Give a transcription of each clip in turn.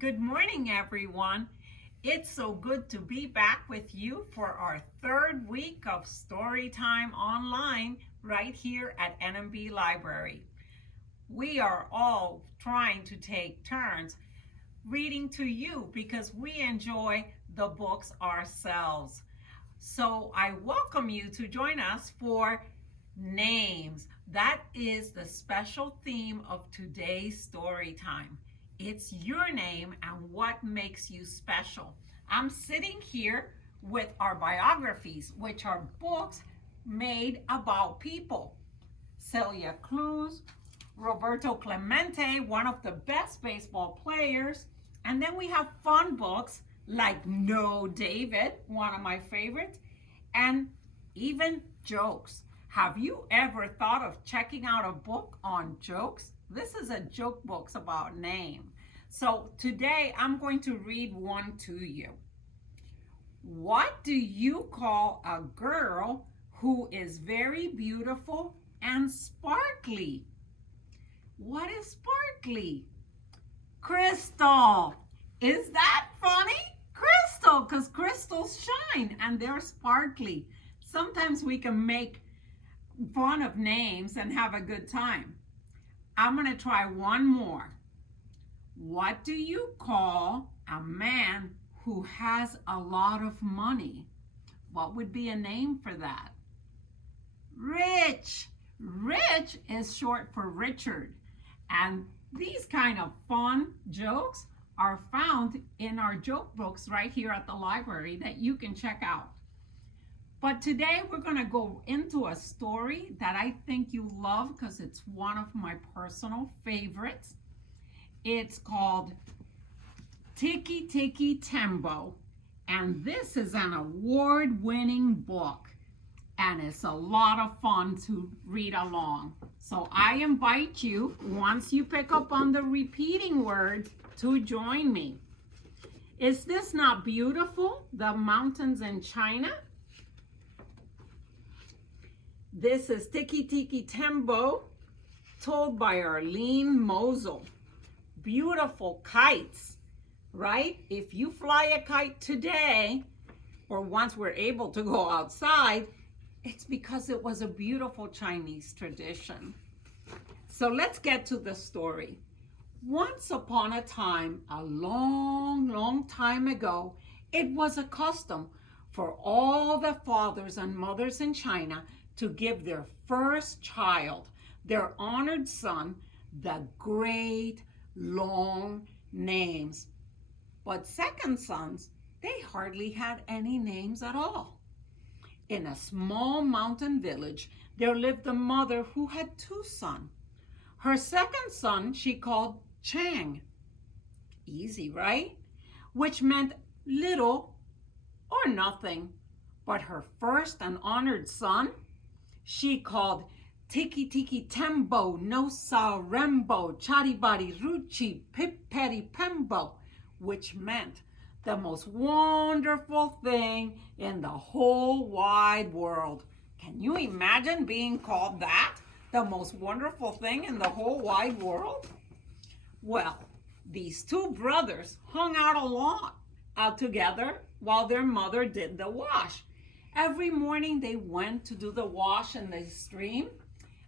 Good morning, everyone. It's so good to be back with you for our third week of Storytime Online right here at NMB Library. We are all trying to take turns reading to you because we enjoy the books ourselves. So I welcome you to join us for Names. That is the special theme of today's story time. It's your name and what makes you special. I'm sitting here with our biographies, which are books made about people. Celia Cruz, Roberto Clemente, one of the best baseball players. And then we have fun books like No David, one of my favorites, and even jokes. Have you ever thought of checking out a book on jokes? This is a joke book about name. So today I'm going to read one to you. What do you call a girl who is very beautiful and sparkly? What is sparkly? Crystal. Is that funny? Crystal, because crystals shine and they're sparkly. Sometimes we can make fun of names and have a good time. I'm going to try one more. What do you call a man who has a lot of money? What would be a name for that? Rich. Rich is short for Richard. And these kind of fun jokes are found in our joke books right here at the library that you can check out. But today we're going to go into a story that I think you love because it's one of my personal favorites. It's called Tiki Tiki Tembo, and this is an award-winning book, and it's a lot of fun to read along. So I invite you, once you pick up on the repeating words, to join me. Is this not beautiful? The mountains in China? This is Tiki Tiki Tembo, told by Arlene Mosel. Beautiful kites, right? If you fly a kite today, or once we're able to go outside, it's because it was a beautiful Chinese tradition. So let's get to the story. Once upon a time, a long time ago, it was a custom for all the fathers and mothers in China to give their first child, their honored son, the great long names. But second sons, they hardly had any names at all. In a small mountain village, there lived a mother who had two sons. Her second son she called Chang. Easy, right? Which meant little or nothing. But her first and honored son, she called Tiki Tiki Tembo, No Sa Rembo, Chari Bari Ruchi, Pip Petty Pembo, which meant the most wonderful thing in the whole wide world. Can you imagine being called that? The most wonderful thing in the whole wide world? Well, these two brothers hung out a lot together while their mother did the wash. Every morning they went to do the wash in the stream,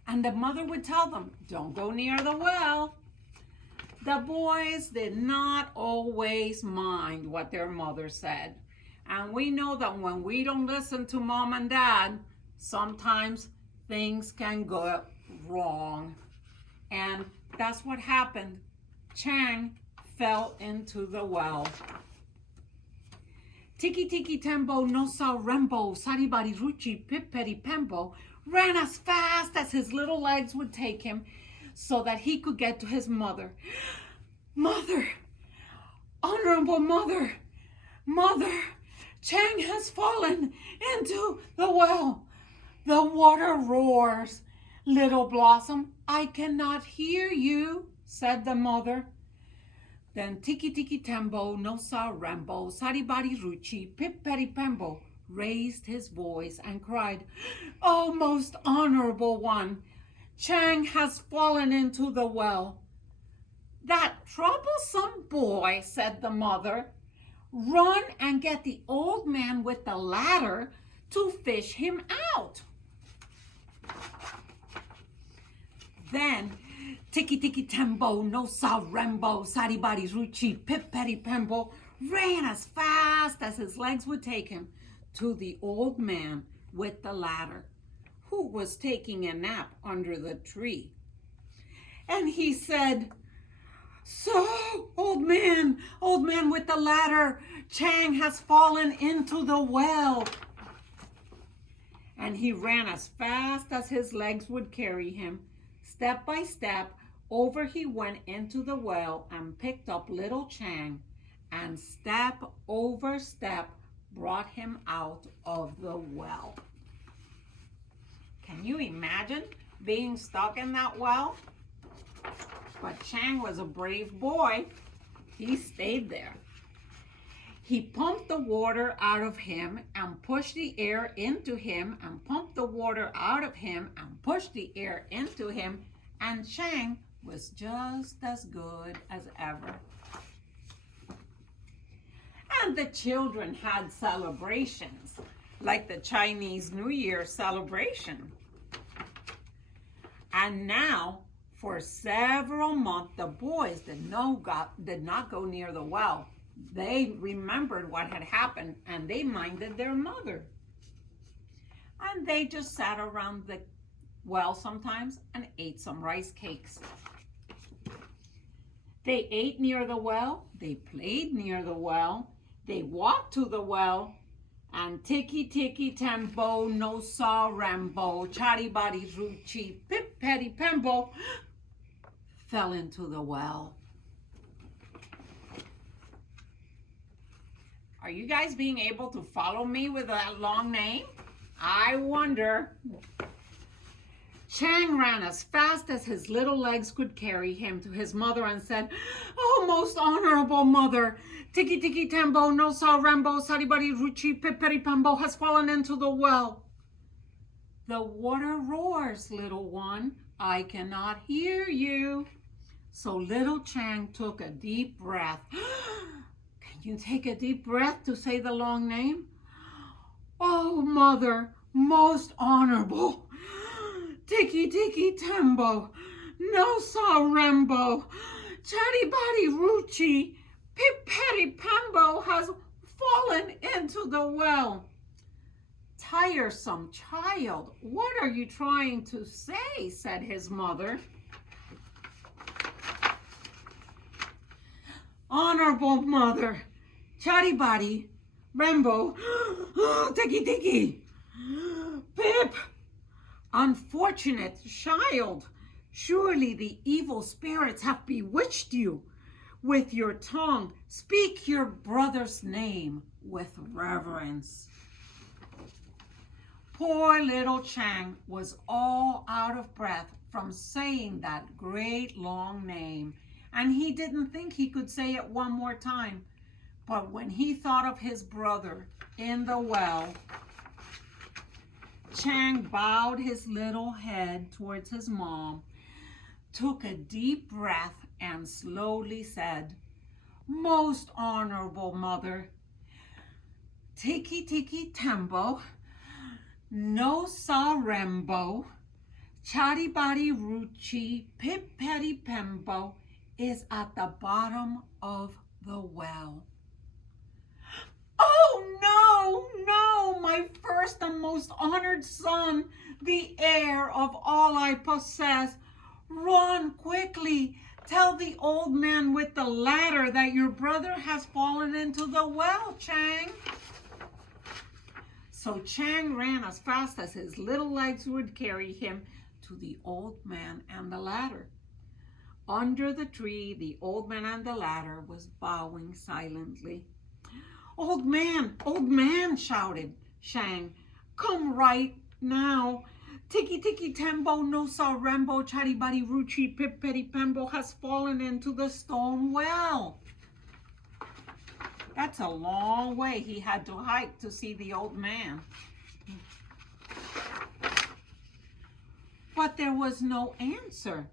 and the mother would tell them, don't go near the well. The boys did not always mind what their mother said. And we know that when we don't listen to mom and dad, sometimes things can go wrong. And that's what happened. Chang fell into the well. Tiki Tiki Tembo, No Sa Rembo, Saribari Ruchi, Piperi Pembo ran as fast as his little legs would take him so that he could get to his mother. Mother, honorable mother, mother, Chang has fallen into the well. The water roars. Little Blossom, I cannot hear you, said the mother. Then Tiki Tiki Tembo, No Sa Rembo, Saribari Ruchi, Pip Petty Pembo raised his voice and cried, Oh, most honorable one, Chang has fallen into the well. That troublesome boy, said the mother. Run and get the old man with the ladder to fish him out. Then Tiki Tiki Tembo, No Sa Rembo, Sadi Badi Ruchi, Pip Petty Pembo ran as fast as his legs would take him to the old man with the ladder, who was taking a nap under the tree. And he said, "So, old man with the ladder, Chang has fallen into the well." And he ran as fast as his legs would carry him. Step by step, over he went into the well and picked up little Chang, and step over step brought him out of the well. Can you imagine being stuck in that well? But Chang was a brave boy. He stayed there. He pumped the water out of him and pushed the air into him, and pumped the water out of him and pushed the air into him, and Chang was just as good as ever. And the children had celebrations, like the Chinese New Year celebration. And now, for several months, the boys did not go near the well. They remembered what had happened, and they minded their mother. And they just sat around the well sometimes and ate some rice cakes. They ate near the well, they played near the well, they walked to the well, and Tiki Tiki Tembo, No Sa Rambo, Chari Badi Ruchi, Pip Petty Pembo fell into the well. Are you guys being able to follow me with that long name? I wonder. Chang ran as fast as his little legs could carry him to his mother and said, "Oh, most honorable mother, Tiki Tiki Tembo, No Sa Rambo, Saribari Ruchi, Piperi Pambo has fallen into the well." "The water roars, little one. I cannot hear you." So little Chang took a deep breath. Can you take a deep breath to say the long name? "Oh, mother, most honorable, Tiki Tiki Tembo, No Sa Rembo, Chari Badi Ruchi, Pip Petty Pembo has fallen into the well." "Tiresome child, what are you trying to say?" said his mother. "Honorable mother, Chari Badi, Rembo, Tiki Tiki, Pip. Unfortunate child, surely the evil spirits have bewitched you. With your tongue, speak your brother's name with reverence." Poor little Chang was all out of breath from saying that great long name, and he didn't think he could say it one more time. But when he thought of his brother in the well, Chang bowed his little head towards his mom, took a deep breath, and slowly said, "Most honorable mother, Tiki Tiki Tembo, No Sa Rembo, Chari Badi Ruchi, Pip Petty Pembo is at the bottom of the well." "Oh, no, my first and most honored son, the heir of all I possess. Run quickly. Tell the old man with the ladder that your brother has fallen into the well, Chang." So Chang ran as fast as his little legs would carry him to the old man and the ladder. Under the tree, the old man and the ladder was bowing silently. Old man, shouted Chang. "Come right now. Tiki Tiki Tembo, No Sa Rembo, Chari Badi Ruchi, Pip Petty Pembo has fallen into the stone well." That's a long way he had to hike to see the old man. But there was no answer.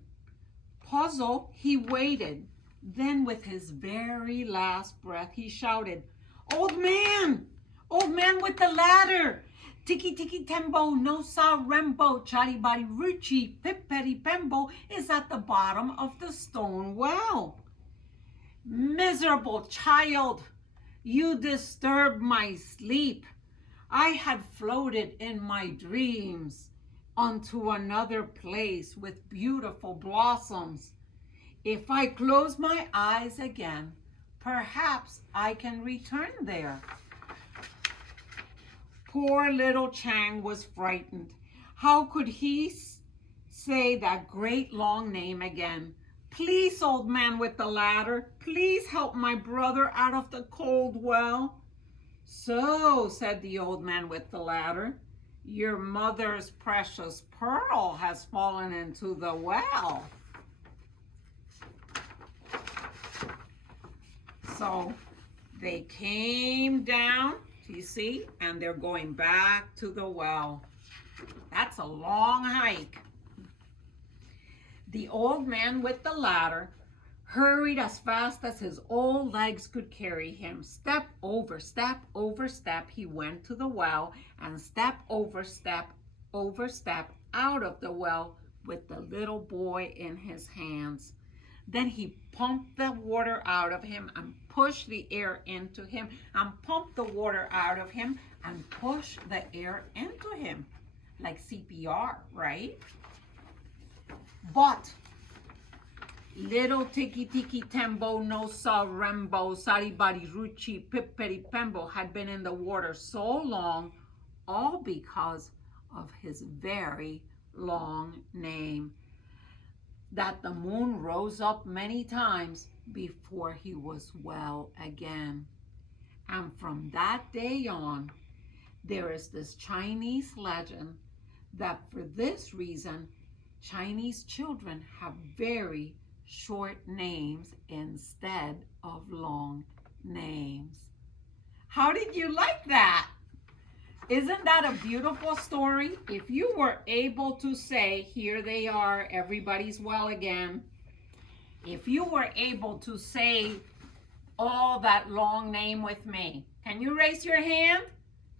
Puzzled, he waited. Then with his very last breath, he shouted, "Old man! Old man with the ladder! Tiki tiki tembo, no sa rembo, chari bari ruchi, piperi pembo is at the bottom of the stone well. Miserable child, you disturb my sleep. I had floated in my dreams onto another place with beautiful blossoms. If I close my eyes again, perhaps I can return there." Poor little Chang was frightened. How could he say that great long name again? "Please, old man with the ladder, please help my brother out of the cold well." "So," said the old man with the ladder, "your mother's precious pearl has fallen into the well." So they came down, you see, and they're going back to the well. That's a long hike. The old man with the ladder hurried as fast as his old legs could carry him. Step over step, he went to the well, and step over step out of the well with the little boy in his hands. Then he pumped the water out of him and pushed the air into him, and pumped the water out of him and pushed the air into him, like CPR, right? But little Tiki Tiki Tembo no sa rembo, sari bari ruchi, piperi pembo had been in the water so long, all because of his very long name, that the moon rose up many times before he was well again. And from that day on, there is this Chinese legend that for this reason, Chinese children have very short names instead of long names. How did you like that? Isn't that a beautiful story? If you were able to say, "Here they are, everybody's well again," if you were able to say all that long name with me, can you raise your hand?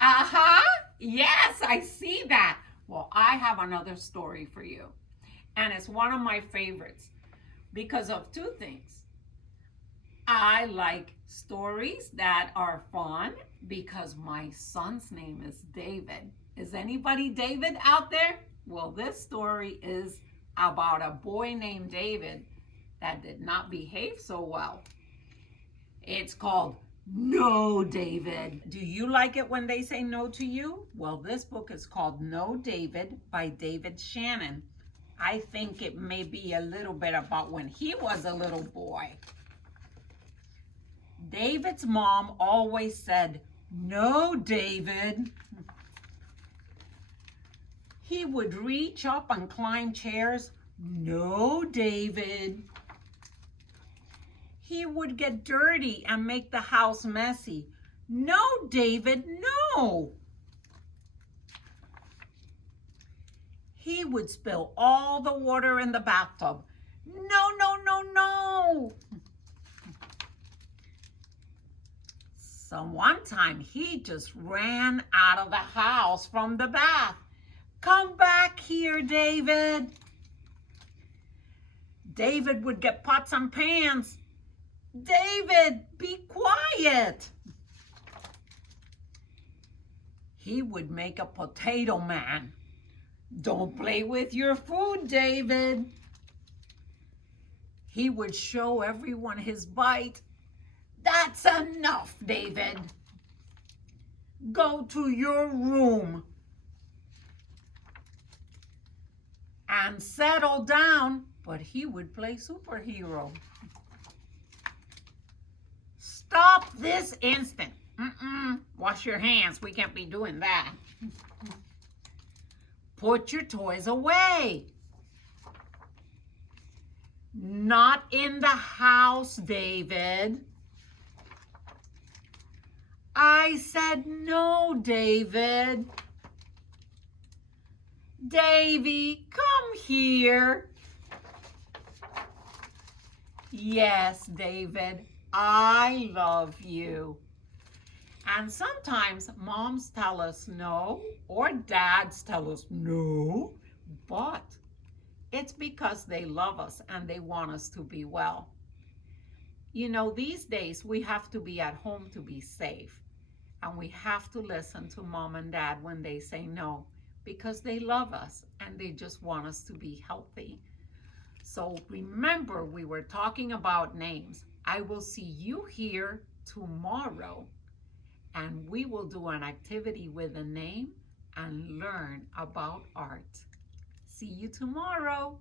Aha! Yes, I see that. Well, I have another story for you, and it's one of my favorites because of two things. I like stories that are fun because my son's name is David. Is anybody David out there? Well, this story is about a boy named David that did not behave so well. It's called No, David. Do you like it when they say no to you? Well, this book is called No, David by David Shannon. I think it may be a little bit about when he was a little boy. David's mom always said, "No, David." He would reach up and climb chairs. "No, David." He would get dirty and make the house messy. "No, David, no." He would spill all the water in the bathtub. "No, no, no, no." So one time he just ran out of the house from the bath. "Come back here, David." David would get pots and pans. "David, be quiet." He would make a potato man. "Don't play with your food, David." He would show everyone his bite. "That's enough, David. Go to your room and settle down." But he would play superhero. "Stop this instant." Wash your hands. We can't be doing that. "Put your toys away." "Not in the house, David." "I said no, David." "Davy, come here." Yes, David, I love you. And sometimes moms tell us no, or dads tell us no, but it's because they love us and they want us to be well. You know, these days we have to be at home to be safe. And we have to listen to mom and dad when they say no, because they love us and they just want us to be healthy. So remember, we were talking about names. I will see you here tomorrow, and we will do an activity with a name and learn about art. See you tomorrow.